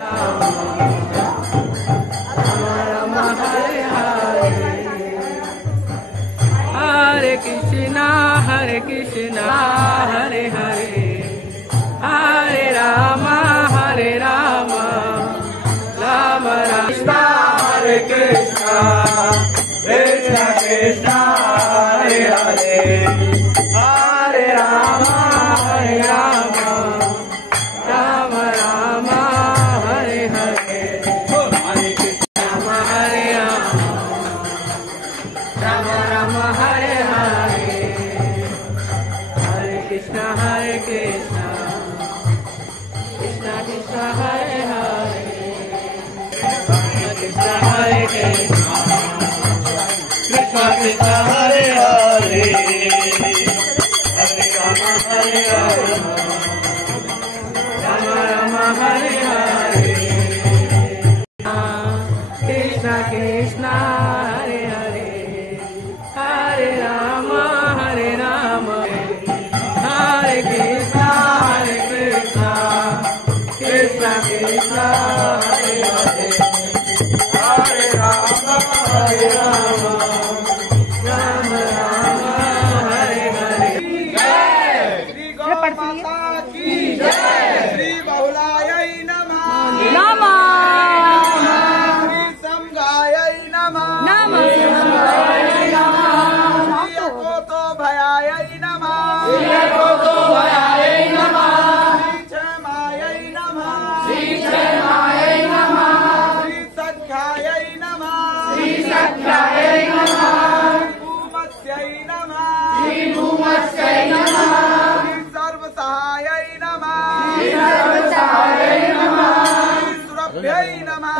Hare Krishna, Hare Krishna, Hare Hare, Hare Rama, Hare Rama, Rama Rama, Hare Krishna, Krishna Krishna, Hare Hare, Hare Rama, Hare Rama, Rama Rama, Hare Hare, Hare Krishna, Hare Rama, Rama Rama, Hare Hare, Hare Krishna, Hare Krishna, Krishna Krishna, Hare Hare, Krishna Hare Krishna, Krishna Krishna, Hare Hare, Hare Rama, Hare Rama, Rama Rama, Hare Hare, Krishna Krishna, Hare Hare, Hare Rama, Hare Rama, Hare Krishna, Hare Krishna, Krishna Krishna, Hare Hare, Hare Rama, Hare Rama, Rama Rama, Hare Hare. Shri गौ माता की जय। श्री बहुलायै नमः। श्री समगायै नमः। श्री अकोतो भयायै नमः। श्री क्षमायै नमः। श्री सख्यायै नमः। श्री भूमस्यै नमः। श्री सर्वसहायै नमः। श्री सुरभ्यै नमः।